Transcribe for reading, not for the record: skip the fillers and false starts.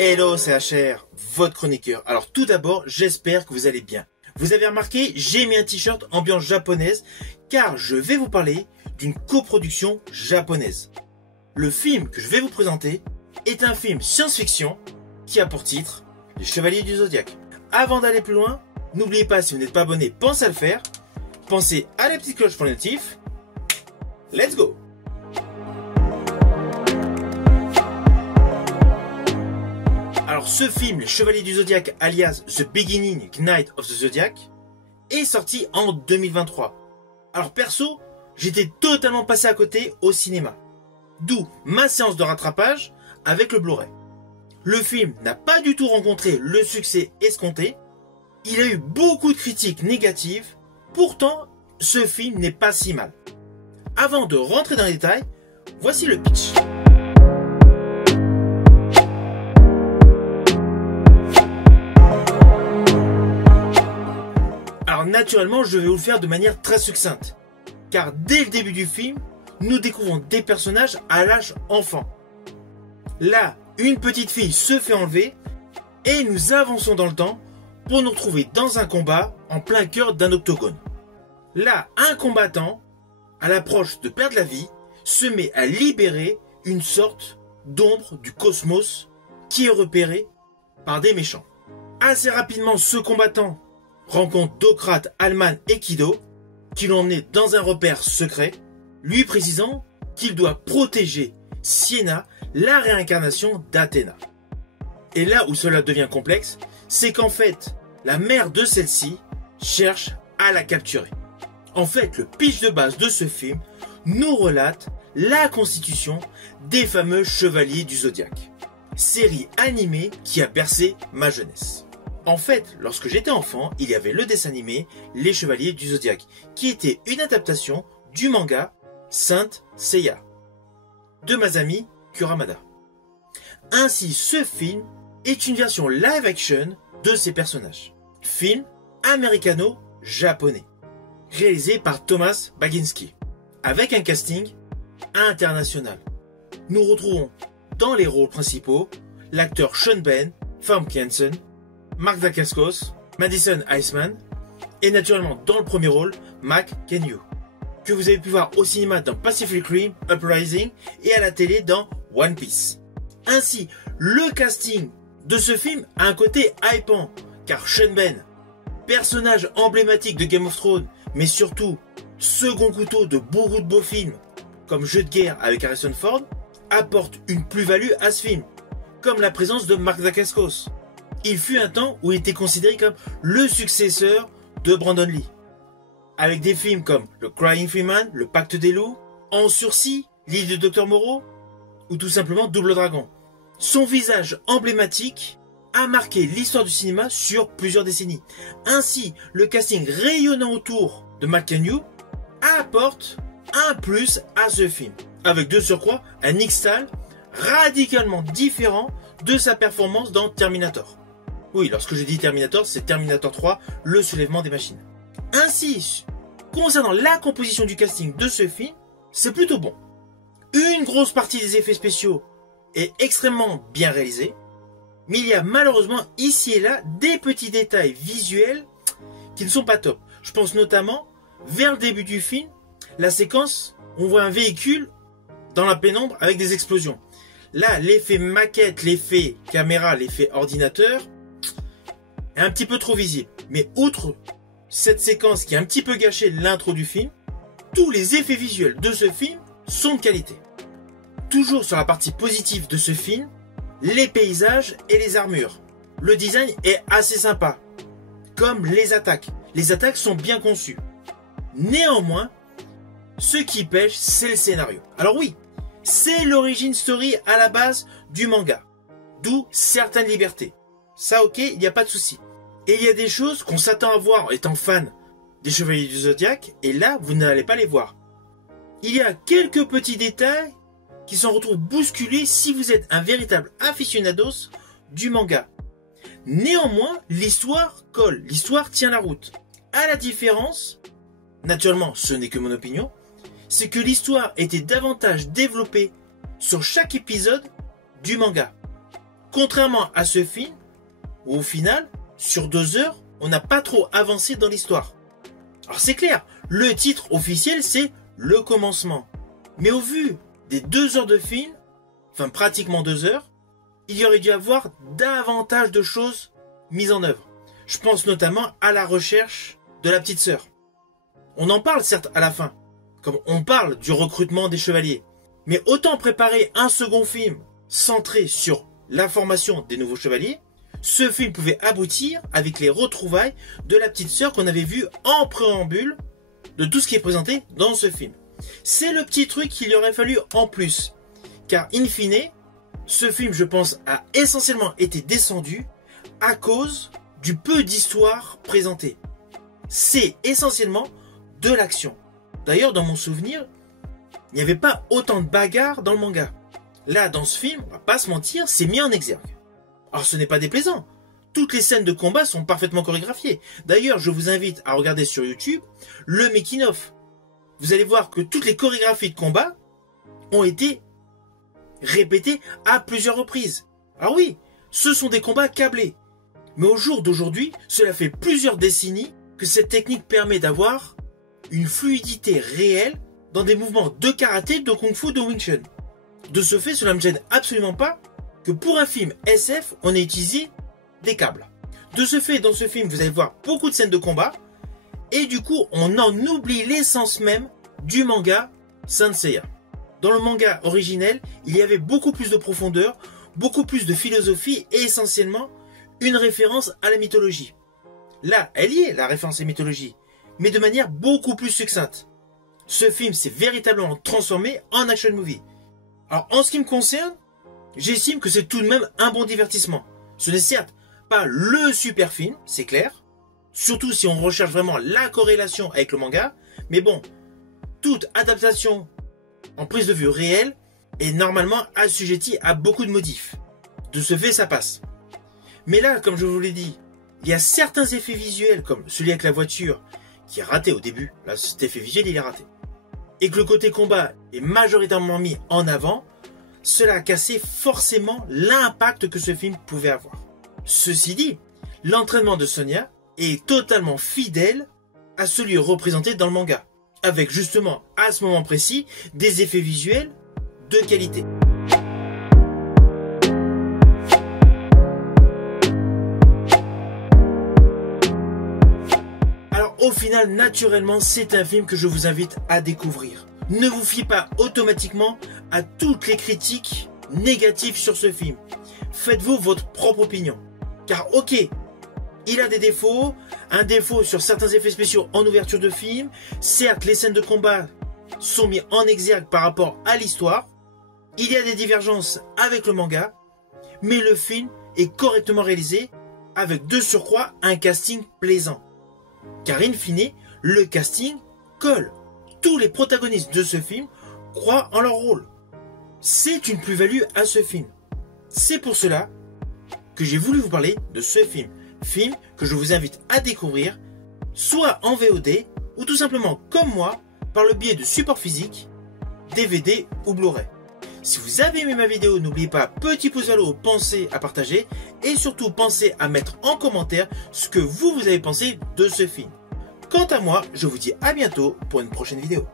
Hello, c'est HR, votre chroniqueur. Alors tout d'abord, j'espère que vous allez bien. Vous avez remarqué, j'ai mis un t-shirt ambiance japonaise car je vais vous parler d'une coproduction japonaise. Le film que je vais vous présenter est un film science-fiction qui a pour titre Les Chevaliers du Zodiaque. Avant d'aller plus loin, n'oubliez pas, si vous n'êtes pas abonné, pensez à le faire. Pensez à la petite cloche pour les notifs. Let's go! Alors ce film, Les Chevaliers du Zodiaque, alias The Beginning Night of the Zodiac, est sorti en 2023. Alors perso, j'étais totalement passé à côté au cinéma. D'où ma séance de rattrapage avec le Blu-ray. Le film n'a pas du tout rencontré le succès escompté. Il a eu beaucoup de critiques négatives. Pourtant, ce film n'est pas si mal. Avant de rentrer dans les détails, voici le pitch. Alors naturellement, je vais vous le faire de manière très succincte. Car dès le début du film, nous découvrons des personnages à l'âge enfant. Là, une petite fille se fait enlever et nous avançons dans le temps pour nous retrouver dans un combat en plein cœur d'un octogone. Là, un combattant, à l'approche de perdre la vie, se met à libérer une sorte d'ombre du cosmos qui est repérée par des méchants. Assez rapidement, ce combattant rencontre Dokrath, Alman et Kido, qui l'ont emmené dans un repère secret, lui précisant qu'il doit protéger Sienna, la réincarnation d'Athéna. Et là où cela devient complexe, c'est qu'en fait, la mère de celle-ci cherche à la capturer. En fait, le pitch de base de ce film nous relate la constitution des fameux Chevaliers du Zodiaque, série animée qui a bercé ma jeunesse. En fait, lorsque j'étais enfant, il y avait le dessin animé Les Chevaliers du Zodiaque, qui était une adaptation du manga Saint Seiya de Masami Kuramada. Ainsi, ce film est une version live action de ces personnages. Film américano-japonais, réalisé par Thomas Baginski, avec un casting international. Nous retrouvons dans les rôles principaux l'acteur Sean Ben, Famke Janssen, Mark Dacascos, Madison Iceman et naturellement dans le premier rôle, Mac Kenyu, que vous avez pu voir au cinéma dans Pacific Rim Uprising et à la télé dans One Piece. Ainsi, le casting de ce film a un côté hypant, car Sean Ben, personnage emblématique de Game of Thrones, mais surtout second couteau de beaucoup de beaux films, comme Jeu de guerre avec Harrison Ford, apporte une plus-value à ce film, comme la présence de Mark Dacascos. Il fut un temps où il était considéré comme le successeur de Brandon Lee, avec des films comme Le Crying Freeman, Le Pacte des Loups, En sursis, L'île de Dr Moreau, ou tout simplement Double Dragon. Son visage emblématique a marqué l'histoire du cinéma sur plusieurs décennies. Ainsi, le casting rayonnant autour de Mac Kenyu apporte un plus à ce film, avec de surcroît un Nick Stahl radicalement différent de sa performance dans Terminator. Oui, lorsque je dis Terminator, c'est Terminator 3, le soulèvement des machines. Ainsi, concernant la composition du casting de ce film, c'est plutôt bon. Une grosse partie des effets spéciaux est extrêmement bien réalisée, mais il y a malheureusement ici et là des petits détails visuels qui ne sont pas top. Je pense notamment, vers le début du film, la séquence, on voit un véhicule dans la pénombre avec des explosions. Là, l'effet maquette, l'effet caméra, l'effet ordinateur est un petit peu trop visible. Mais outre cette séquence qui a un petit peu gâché l'intro du film, tous les effets visuels de ce film sont de qualité. Toujours sur la partie positive de ce film, les paysages et les armures. Le design est assez sympa, comme les attaques. Les attaques sont bien conçues. Néanmoins, ce qui pêche, c'est le scénario. Alors oui, c'est l'origin story à la base du manga, d'où certaines libertés. Ça ok, il n'y a pas de souci. Et il y a des choses qu'on s'attend à voir en étant fan des Chevaliers du Zodiaque, et là, vous n'allez pas les voir. Il y a quelques petits détails qui s'en retrouvent bousculés si vous êtes un véritable aficionados du manga. Néanmoins, l'histoire colle, l'histoire tient la route. À la différence, naturellement, ce n'est que mon opinion, c'est que l'histoire était davantage développée sur chaque épisode du manga. Contrairement à ce film, où au final, sur 2 heures, on n'a pas trop avancé dans l'histoire. Alors c'est clair, le titre officiel c'est Le Commencement. Mais au vu des 2 heures de film, enfin pratiquement 2 heures, il y aurait dû avoir davantage de choses mises en œuvre. Je pense notamment à la recherche de la petite sœur. On en parle certes à la fin, comme on parle du recrutement des chevaliers. Mais autant préparer un second film centré sur la formation des nouveaux chevaliers, ce film pouvait aboutir avec les retrouvailles de la petite sœur qu'on avait vu en préambule de tout ce qui est présenté dans ce film. C'est le petit truc qu'il y aurait fallu en plus. Car in fine, ce film, je pense, a essentiellement été descendu à cause du peu d'histoire présentée. C'est essentiellement de l'action. D'ailleurs, dans mon souvenir, il n'y avait pas autant de bagarres dans le manga. Là, dans ce film, on va pas se mentir, c'est mis en exergue. Alors ce n'est pas déplaisant. Toutes les scènes de combat sont parfaitement chorégraphiées. D'ailleurs, je vous invite à regarder sur YouTube le making of. Vous allez voir que toutes les chorégraphies de combat ont été répétées à plusieurs reprises. Alors oui, ce sont des combats câblés. Mais au jour d'aujourd'hui, cela fait plusieurs décennies que cette technique permet d'avoir une fluidité réelle dans des mouvements de karaté, de kung-fu, de Wing Chun. De ce fait, cela ne me gêne absolument pas que pour un film SF, on ait utilisé des câbles. De ce fait, dans ce film, vous allez voir beaucoup de scènes de combat, et du coup, on en oublie l'essence même du manga Saint Seiya. Dans le manga originel, il y avait beaucoup plus de profondeur, beaucoup plus de philosophie, et essentiellement, une référence à la mythologie. Là, elle y est, la référence à la mythologie, mais de manière beaucoup plus succincte. Ce film s'est véritablement transformé en action movie. Alors, en ce qui me concerne, j'estime que c'est tout de même un bon divertissement. Ce n'est certes pas le super film, c'est clair, surtout si on recherche vraiment la corrélation avec le manga, mais bon, toute adaptation en prise de vue réelle est normalement assujettie à beaucoup de modifs. De ce fait, ça passe. Mais là, comme je vous l'ai dit, il y a certains effets visuels, comme celui avec la voiture, qui est raté au début. Là, cet effet visuel, il est raté. Et que le côté combat est majoritairement mis en avant, cela a cassé forcément l'impact que ce film pouvait avoir. Ceci dit, l'entraînement de Sonya est totalement fidèle à celui représenté dans le manga, avec justement, à ce moment précis, des effets visuels de qualité. Au final, naturellement, c'est un film que je vous invite à découvrir. Ne vous fiez pas automatiquement à toutes les critiques négatives sur ce film. Faites-vous votre propre opinion. Car ok, il a des défauts, un défaut sur certains effets spéciaux en ouverture de film. Certes, les scènes de combat sont mises en exergue par rapport à l'histoire. Il y a des divergences avec le manga, mais le film est correctement réalisé avec de surcroît un casting plaisant. Car in fine, le casting colle. Tous les protagonistes de ce film croient en leur rôle. C'est une plus-value à ce film. C'est pour cela que j'ai voulu vous parler de ce film. Film que je vous invite à découvrir, soit en VOD, ou tout simplement comme moi, par le biais de support physique, DVD ou Blu-ray. Si vous avez aimé ma vidéo, n'oubliez pas, petit pouce vers le haut, pensez à partager et surtout pensez à mettre en commentaire ce que vous avez pensé de ce film. Quant à moi, je vous dis à bientôt pour une prochaine vidéo.